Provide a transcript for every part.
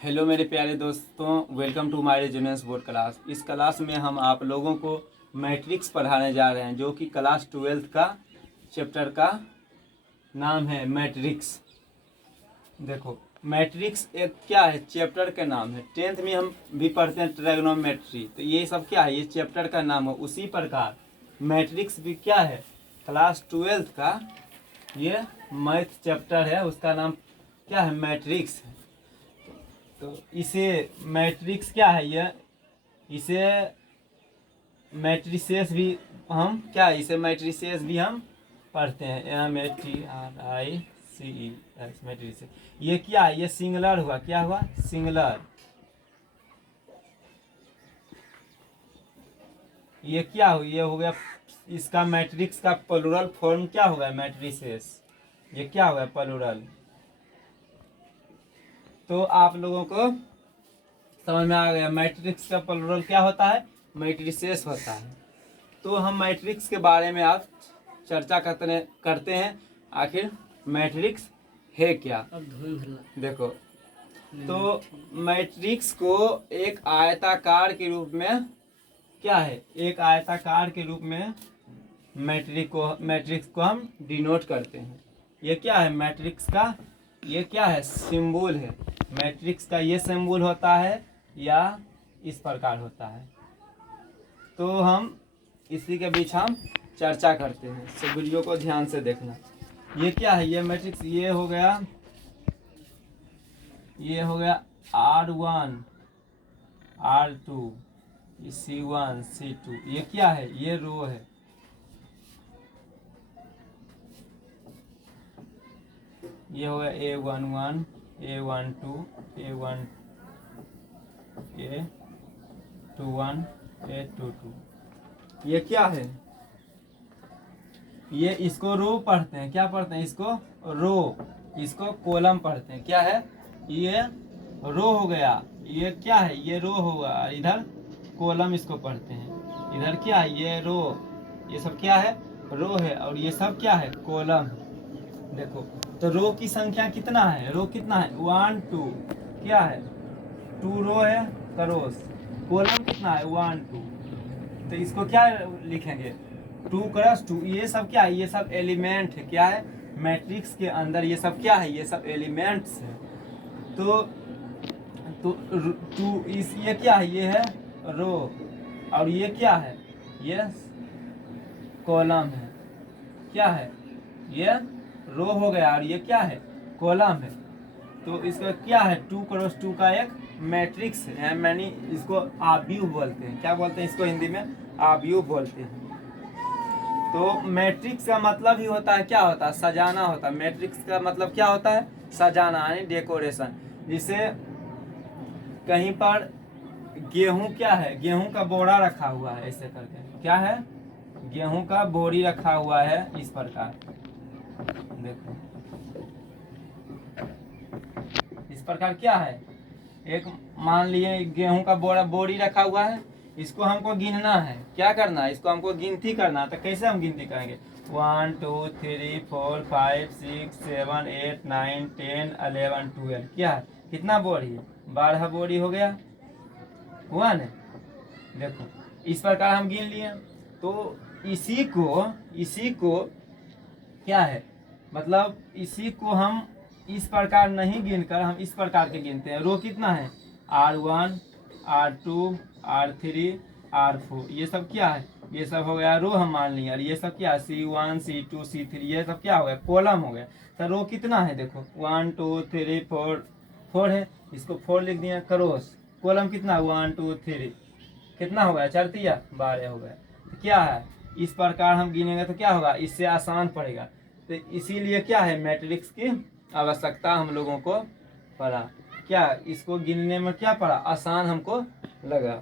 Hello मेरे प्यारे दोस्तों, welcome to my Resonance board class. इस क्लास में हम आप लोगों को मैट्रिक्स पढ़ाने जा रहे हैं, जो कि क्लास 12 का चैप्टर का नाम है मैट्रिक्स। देखो, मैट्रिक्स एक क्या है, चैप्टर का नाम है। 10th में हम भी पढ़ते हैं ट्रायगोनोमेट्री, तो ये सब क्या है, ये चैप्टर का नाम है। उसी प्रकार मैट्रिक्स भी क्या है, क्लास 12 का ये मैथ चैप्टर है, उसका नाम क्या है, मैट्रिक्स है। तो इसे मैट्रिक्स क्या है, ये इसे मैट्रिसेस भी हम क्या है, इसे मैट्रिसेस भी हम पढ़ते हैं। MATRICES matrices. ये क्या है, ये सिंगुलर हुआ, क्या हुआ, सिंगुलर। ये क्या हुआ, ये हो गया इसका मैट्रिक्स का प्लूरल फॉर्म क्या होगा, मैट्रिसेस। ये क्या होगा, प्लूरल। तो आप लोगों को समझ में आ गया, मैट्रिक्स का प्लूरल क्या होता है, मैट्रिसेस होता है। तो हम मैट्रिक्स के बारे में आज चर्चा करते हैं। आखिर मैट्रिक्स है क्या। देखो, तो मैट्रिक्स को एक आयताकार के रूप में क्या है, एक आयताकार के रूप में मैट्रिक्स को हम डिनोट करते हैं। ये क्या है, मैट्रिक्स का ये क्या है, सिंबल है। मैट्रिक्स का ये सिंबल होता है या इस प्रकार होता है। तो हम इसी के बीच हम चर्चा करते हैं, तो वीडियो को ध्यान से देखना। ये क्या है, ये मैट्रिक्स, ये हो गया R1 R2 C1 C2। ये क्या है, ये रो है। ये हो गया A11 A12 A21 A22। ये क्या है, ये इसको रो पढ़ते हैं, क्या पढ़ते हैं, इसको रो, इसको कॉलम पढ़ते हैं। क्या है, ये रो हो गया, ये क्या है, ये रो होगा, इधर कॉलम इसको पढ़ते हैं। इधर क्या है, ये रो, ये सब क्या है, रो है, और ये सब क्या है, कॉलम है। देखो, तो रो की संख्या कितना है, रो कितना है, 1 2, क्या है, 2 रो है, क्रॉस कॉलम कितना है, 1 2। तो इसको क्या लिखेंगे, 2 क्रॉस 2। ये सब क्या है, ये सब एलिमेंट है, क्या है, मैट्रिक्स के अंदर ये सब क्या है, ये सब एलिमेंट्स है। तो टू इस, ये क्या है, ये है रो, और ये क्या है, ये कॉलम है। क्या है, ये रो हो गया, और ये क्या है, कॉलम है। तो इसका क्या है, 2 क्रॉस 2 का एक मैट्रिक्स है, मैंने इसको आव्यूह बोलते हैं। क्या बोलते हैं इसको, हिंदी में आव्यूह बोलते हैं। तो मैट्रिक्स का मतलब ही होता है, क्या होता है, सजाना होता है। मैट्रिक्स का मतलब क्या होता है, सजाना, यानी डेकोरेशन। जिसे कहीं पर गेहूं क्या है, गेहूं का बोरा रखा हुआ है, ऐसे करके क्या है, गेहूं का बोरी रखा हुआ है, इस प्रकार। देखो, इस प्रकार क्या है, एक मान लिए गेहूं का बोरी रखा हुआ है। इसको हमको गिनना है, क्या करना है, इसको हमको गिनती करना है। तो कैसे हम गिनती करेंगे, 1 2 3 4 5 6 7 8 9 10 11 12। क्या है, कितना बोरी है, 12 बोरी हो गया, हुआ ना। देखो, इस प्रकार हम गिन लिए। तो इसी को क्या है, मतलब इसी को हम इस प्रकार नहीं गिनकर हम इस प्रकार के गिनते हैं। रो कितना है, R1 R2 R3 R4। ये सब क्या है, ये सब हो गया रो, हम मान लिए। और ये सब क्या है, C1 C2 C3, ये सब क्या हो गया, कॉलम हो गया। तो रो कितना है, देखो 1 2 3 4 4 है, इसको 4 लिख दिया, क्रॉस कॉलम कितना, 1 2 3, कितना हो गया, 4 या 12 हो गया। तो क्या है, इस प्रकार हम गिनेंगे तो क्या होगा, इससे आसान पड़ेगा। तो इसीलिए क्या है, मैट्रिक्स की आवश्यकता हम लोगों को पड़ा। क्या इसको गिनने में क्या पड़ा, आसान हमको लगा।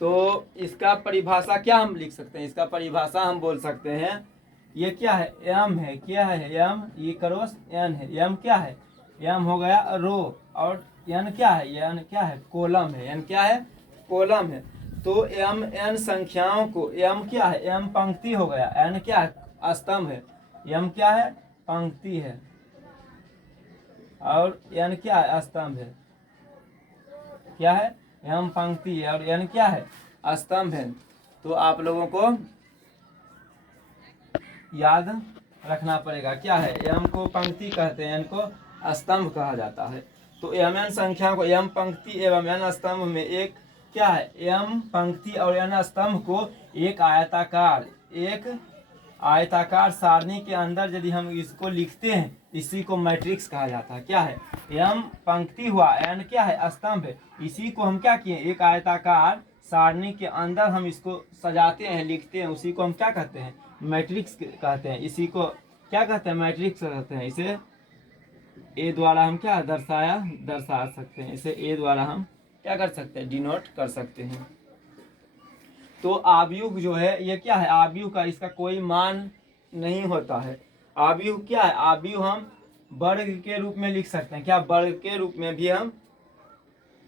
तो इसका परिभाषा क्या हम लिख सकते हैं, इसका परिभाषा हम बोल सकते हैं, ये क्या है, एम है, क्या है, एम, ये क्रॉस एन है। एम क्या है, एम हो गया रो, और एन क्या है, एन क्या है, कॉलम है। एन क्या है, कॉलम है। तो एम एन संख्याओं को, एम क्या है, एम पंक्ति हो गया, एन क्या है, स्तंभ है, एम क्या है, पंक्ति है। और n क्या है, स्तंभ है। क्या है, m पंक्ति है और n क्या है, स्तंभ है। तो आप लोगों को याद रखना पड़ेगा, क्या है, m को पंक्ति कहते हैं, n को स्तंभ कहा जाता है। तो mn संख्या को m पंक्ति एवं n स्तंभ में एक क्या है, m पंक्ति और n स्तंभ को एक आयताकार सारणी के अंदर यदि हम इसको लिखते हैं, इसी को मैट्रिक्स कहा जाता है। क्या है, m पंक्ति हुआ, n क्या है, स्तंभ है। इसी को हम क्या किए, एक आयताकार सारणी के अंदर हम इसको सजाते हैं, लिखते हैं, उसी को हम क्या कहते हैं, मैट्रिक्स कहते हैं। इसी को क्या कहते हैं, मैट्रिक्स कहते हैं। इसे ए द्वारा हम क्या दर्शा सकते हैं। इसे ए द्वारा हम क्या कर सकते हैं, डिनोट कर सकते हैं। तो आव्यूह जो है ये क्या है, आव्यूह का इसका कोई मान नहीं होता है। आव्यूह क्या है, आव्यूह हम वर्ग के रूप में लिख सकते हैं। क्या, वर्ग के रूप में भी हम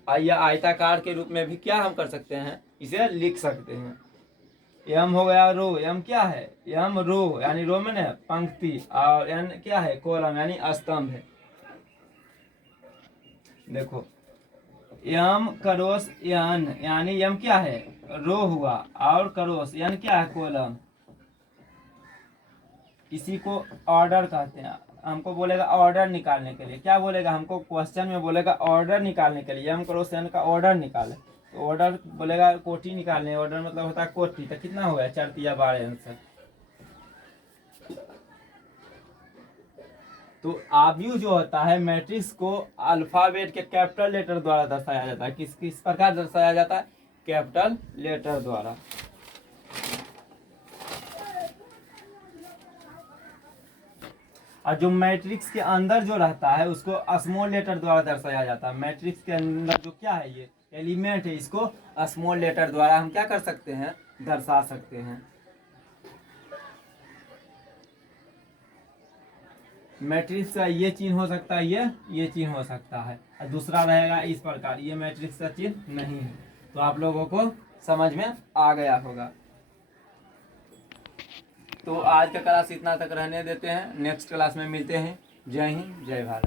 या आयताकार के रूप में भी क्या हम कर सकते हैं, इसे लिख सकते हैं। एम हो गया रो, एम क्या है, एम रो यानी रो में पंक्ति, और एन क्या है, कॉलम यानी स्तंभ है। देखो यम करोस एन यानी यम क्या है, रो हुआ, और करोस एन क्या है, कॉलम। इसी को ऑर्डर कहते हैं। हमको बोलेगा ऑर्डर निकालने के लिए, क्या बोलेगा, हमको क्वेश्चन में बोलेगा ऑर्डर निकालने के लिए, यम करोस एन का ऑर्डर निकाले। तो ऑर्डर बोलेगा कोटि निकालने, ऑर्डर मतलब होता है कोटि। तो कितना हो गया, 4 या 12 आंसर। तो आव्यूह जो होता है, मैट्रिक्स को अल्फाबेट के कैपिटल लेटर द्वारा दर्शाया जाता है। किस प्रकार दर्शाया जाता है, कैपिटल लेटर द्वारा। और जो मैट्रिक्स के अंदर जो रहता है उसको स्मॉल लेटर द्वारा दर्शाया जाता है। मैट्रिक्स के अंदर जो क्या है, ये एलिमेंट है, इसको स्मॉल लेटर द्वारा हम क्या कर सकते हैं, दर्शा सकते हैं। मैट्रिक्स का ये चिन्ह हो सकता है, ये चिन्ह हो सकता है, और दूसरा रहेगा इस प्रकार, ये मैट्रिक्स का चिन्ह नहीं है। तो आप लोगों को समझ में आ गया होगा। तो आज का क्लास इतना तक रहने देते हैं, नेक्स्ट क्लास में मिलते हैं। जय हिंद, जय भारत।